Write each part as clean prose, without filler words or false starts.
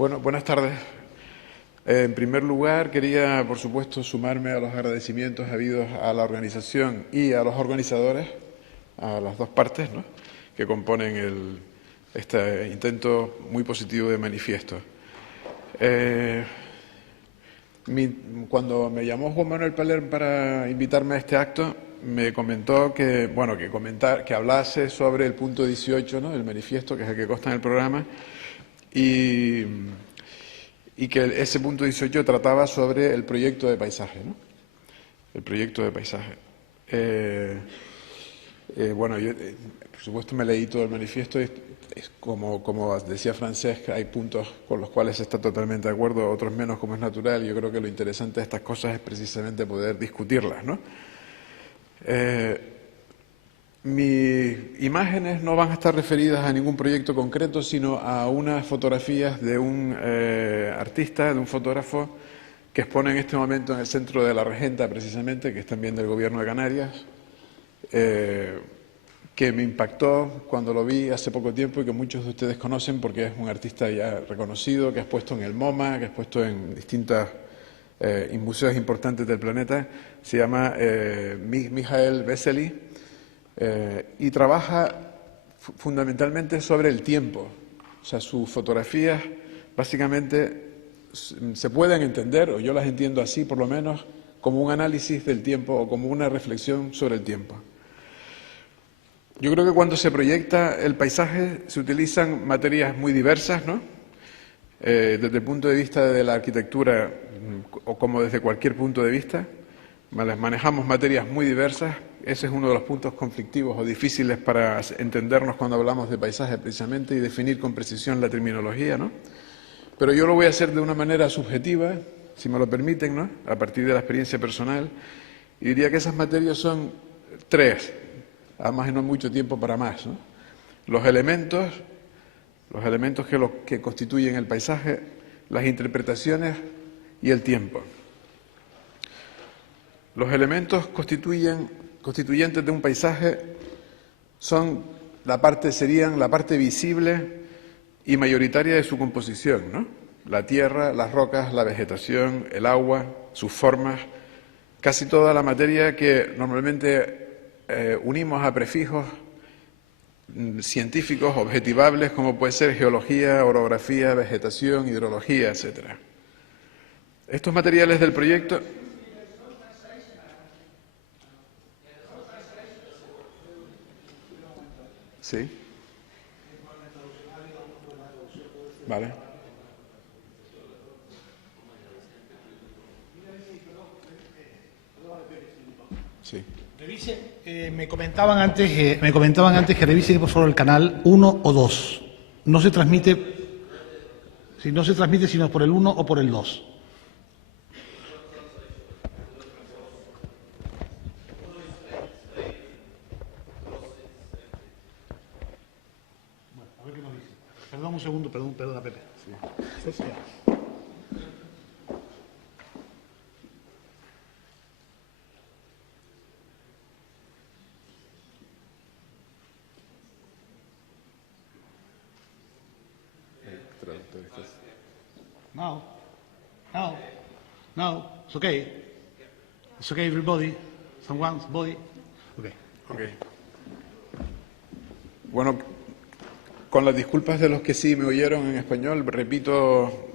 Bueno, buenas tardes. En primer lugar, quería, por supuesto, sumarme a los agradecimientos habidos a la organización y a los organizadores, a las dos partes, ¿no?, que componen este intento muy positivo de manifiesto. Cuando me llamó Juan Manuel Palerm para invitarme a este acto, me comentó que hablase sobre el punto 18, ¿no?, del manifiesto, que es el que consta en el programa, y que ese punto 18 trataba sobre el proyecto de paisaje, ¿no? El proyecto de paisaje. Yo, por supuesto, me leí todo el manifiesto y como decía Francesc, hay puntos con los cuales está totalmente de acuerdo, otros menos, como es natural. Yo creo que lo interesante de estas cosas es precisamente poder discutirlas, ¿no? Mis imágenes no van a estar referidas a ningún proyecto concreto, sino a unas fotografías de un artista, de un fotógrafo, que expone en este momento en el centro de La Regenta, precisamente, que es también del Gobierno de Canarias, que me impactó cuando lo vi hace poco tiempo y que muchos de ustedes conocen porque es un artista ya reconocido, que has puesto en el MoMA, que has puesto en distintos museos importantes del planeta. Se llama Michael Vesely. Y trabaja fundamentalmente sobre el tiempo. O sea, sus fotografías básicamente se pueden entender, o yo las entiendo así por lo menos, como un análisis del tiempo o como una reflexión sobre el tiempo. Yo creo que cuando se proyecta el paisaje se utilizan materias muy diversas, ¿no? Desde el punto de vista de la arquitectura o como desde cualquier punto de vista, manejamos materias muy diversas. Ese es uno de los puntos conflictivos o difíciles para entendernos cuando hablamos de paisaje, precisamente, y definir con precisión la terminología, ¿no? Pero yo lo voy a hacer de una manera subjetiva, si me lo permiten, ¿no?, a partir de la experiencia personal, y diría que esas materias son tres, además no hay mucho tiempo para más, ¿no? Los elementos que constituyen el paisaje, las interpretaciones y el tiempo. Los elementos constituyentes de un paisaje serían la parte visible y mayoritaria de su composición, ¿no? La tierra, las rocas, la vegetación, el agua, sus formas, casi toda la materia que normalmente unimos a prefijos científicos objetivables, como puede ser geología, orografía, vegetación, hidrología, etc. Estos materiales del proyecto... Sí. Vale. Sí. Revise, me comentaban antes que revise por favor el canal 1 o 2. No se transmite sino por el 1 o por el 2. Bueno, a ver qué nos dice. Perdón un segundo, perdón, Pepe. Sí. Sí. No, it's okay. It's okay, everybody. Someone's body. Okay. Bueno, con las disculpas de los que sí me oyeron en español, repito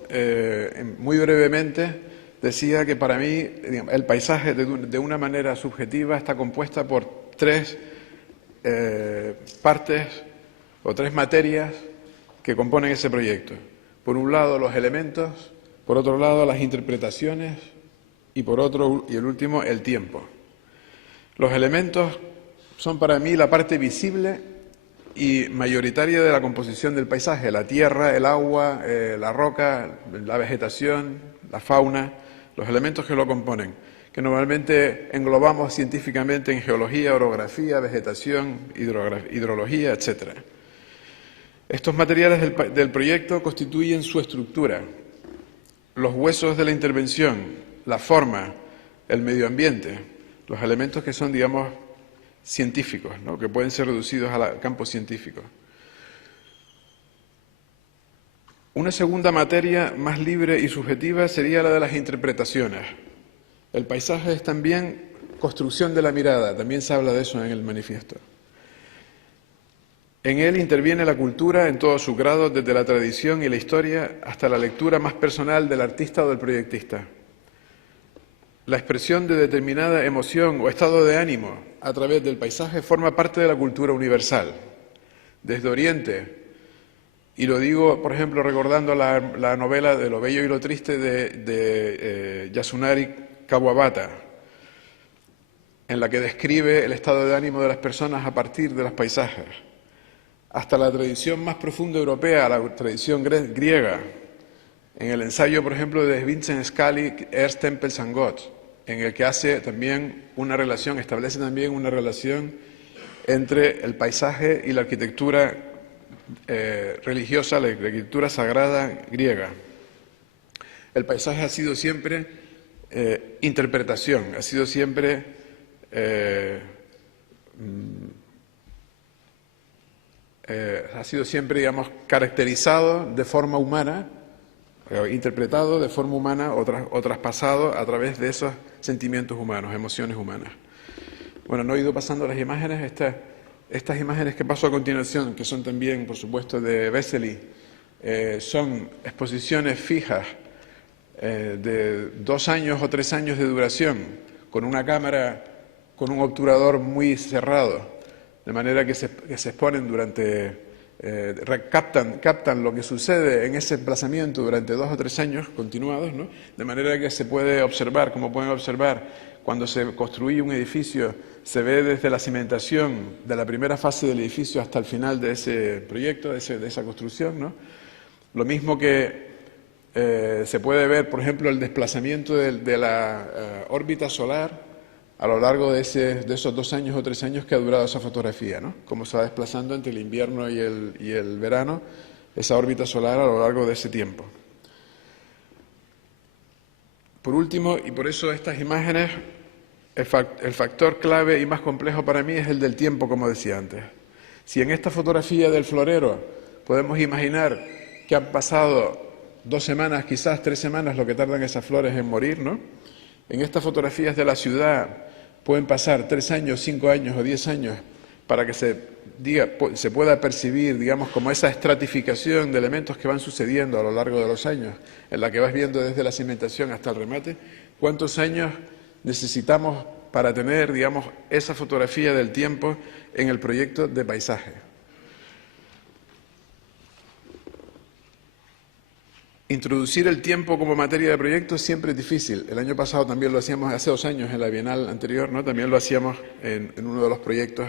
muy brevemente, decía que para mí el paisaje de una manera subjetiva está compuesta por tres partes o tres materias que componen ese proyecto. Por un lado, los elementos, por otro lado, las interpretaciones y el último, el tiempo. Los elementos son para mí la parte visible y mayoritaria de la composición del paisaje: la tierra, el agua, la roca, la vegetación, la fauna, los elementos que lo componen, que normalmente englobamos científicamente en geología, orografía, vegetación, hidrología, etc. Estos materiales del proyecto constituyen su estructura, los huesos de la intervención, la forma, el medio ambiente, los elementos que son, digamos, científicos, ¿no?, que pueden ser reducidos al campo científico. Una segunda materia más libre y subjetiva sería la de las interpretaciones. El paisaje es también construcción de la mirada, también se habla de eso en el manifiesto. En él interviene la cultura en todos sus grados, desde la tradición y la historia hasta la lectura más personal del artista o del proyectista. La expresión de determinada emoción o estado de ánimo a través del paisaje forma parte de la cultura universal. Desde Oriente, y lo digo, por ejemplo, recordando la novela de Lo bello y lo triste de Yasunari Kawabata, en la que describe el estado de ánimo de las personas a partir de los paisajes, hasta la tradición más profunda europea, la tradición griega, en el ensayo, por ejemplo, de Vincent Scully, Earth, Temples and Gods, en el que hace también una relación, establece también una relación entre el paisaje y la arquitectura religiosa, la arquitectura sagrada griega. El paisaje ha sido siempre interpretación, ha sido siempre digamos, caracterizado de forma humana, interpretado de forma humana o traspasado a través de esos sentimientos humanos, emociones humanas. Bueno, no he ido pasando las imágenes, estas imágenes que paso a continuación, que son también, por supuesto, de Vesely, son exposiciones fijas de 2 años o 3 años de duración, con una cámara, con un obturador muy cerrado, de manera que se exponen durante, captan lo que sucede en ese emplazamiento durante 2 o 3 años continuados, ¿no? De manera que se puede observar, como pueden observar, cuando se construye un edificio, se ve desde la cimentación de la primera fase del edificio hasta el final de ese proyecto, de esa construcción, ¿no? Lo mismo que se puede ver, por ejemplo, el desplazamiento de la órbita solar a lo largo de esos 2 años o 3 años que ha durado esa fotografía, ¿no? Cómo se va desplazando entre el invierno y el verano, esa órbita solar a lo largo de ese tiempo. Por último, y por eso estas imágenes, el factor clave y más complejo para mí es el del tiempo, como decía antes. Si en esta fotografía del florero podemos imaginar que han pasado 2 semanas, quizás 3 semanas, lo que tardan esas flores en morir, ¿no? En estas fotografías de la ciudad pueden pasar 3 años, 5 años o 10 años para que se pueda percibir, digamos, como esa estratificación de elementos que van sucediendo a lo largo de los años, en la que vas viendo desde la cimentación hasta el remate. ¿Cuántos años necesitamos para tener, digamos, esa fotografía del tiempo en el proyecto de paisaje? Introducir el tiempo como materia de proyecto siempre es difícil. El año pasado también lo hacíamos, hace 2 años en la Bienal anterior, ¿no? También lo hacíamos en uno de los proyectos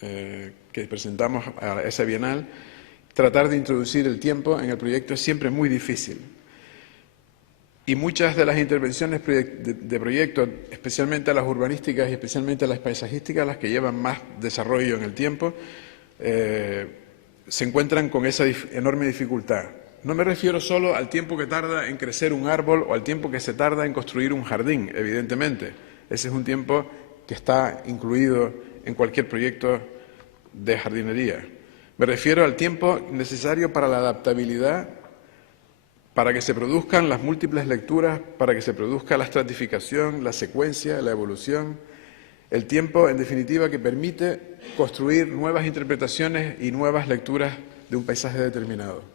que presentamos a esa Bienal. Tratar de introducir el tiempo en el proyecto es siempre muy difícil. Y muchas de las intervenciones de proyectos, especialmente las urbanísticas y especialmente las paisajísticas, las que llevan más desarrollo en el tiempo, se encuentran con esa enorme dificultad. No me refiero solo al tiempo que tarda en crecer un árbol o al tiempo que se tarda en construir un jardín, evidentemente. Ese es un tiempo que está incluido en cualquier proyecto de jardinería. Me refiero al tiempo necesario para la adaptabilidad, para que se produzcan las múltiples lecturas, para que se produzca la estratificación, la secuencia, la evolución, el tiempo, en definitiva, que permite construir nuevas interpretaciones y nuevas lecturas de un paisaje determinado.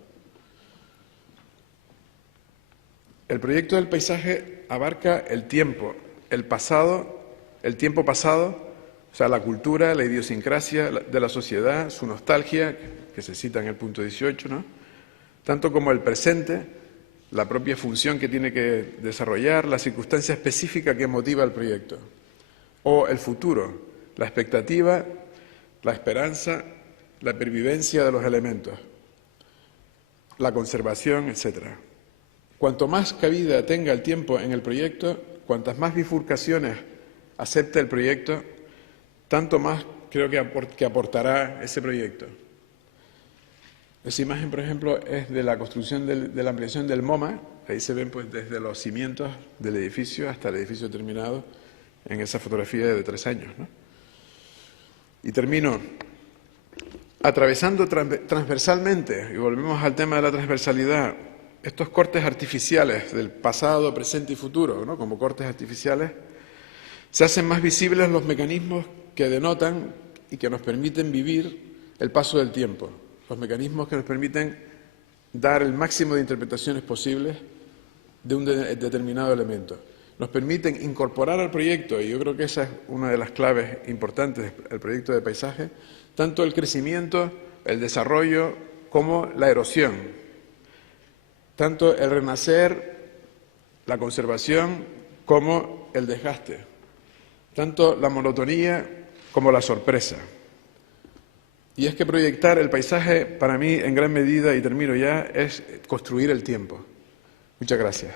El proyecto del paisaje abarca el tiempo pasado, o sea, la cultura, la idiosincrasia de la sociedad, su nostalgia, que se cita en el punto 18, ¿no? Tanto como el presente, la propia función que tiene que desarrollar, la circunstancia específica que motiva el proyecto, o el futuro, la expectativa, la esperanza, la pervivencia de los elementos, la conservación, etcétera. Cuanto más cabida tenga el tiempo en el proyecto, cuantas más bifurcaciones acepte el proyecto, tanto más creo que aportará ese proyecto. Esa imagen, por ejemplo, es de la construcción de la ampliación del MoMA. Ahí se ven pues desde los cimientos del edificio hasta el edificio terminado en esa fotografía de 3 años, ¿no? Y termino atravesando transversalmente, y volvemos al tema de la transversalidad, estos cortes artificiales del pasado, presente y futuro, ¿no? Como cortes artificiales, se hacen más visibles los mecanismos que denotan y que nos permiten vivir el paso del tiempo, los mecanismos que nos permiten dar el máximo de interpretaciones posibles de un determinado elemento. Nos permiten incorporar al proyecto, y yo creo que esa es una de las claves importantes del proyecto de paisaje, tanto el crecimiento, el desarrollo, como la erosión, tanto el renacer, la conservación, como el desgaste, tanto la monotonía como la sorpresa. Y es que proyectar el paisaje, para mí, en gran medida, y termino ya, es construir el tiempo. Muchas gracias.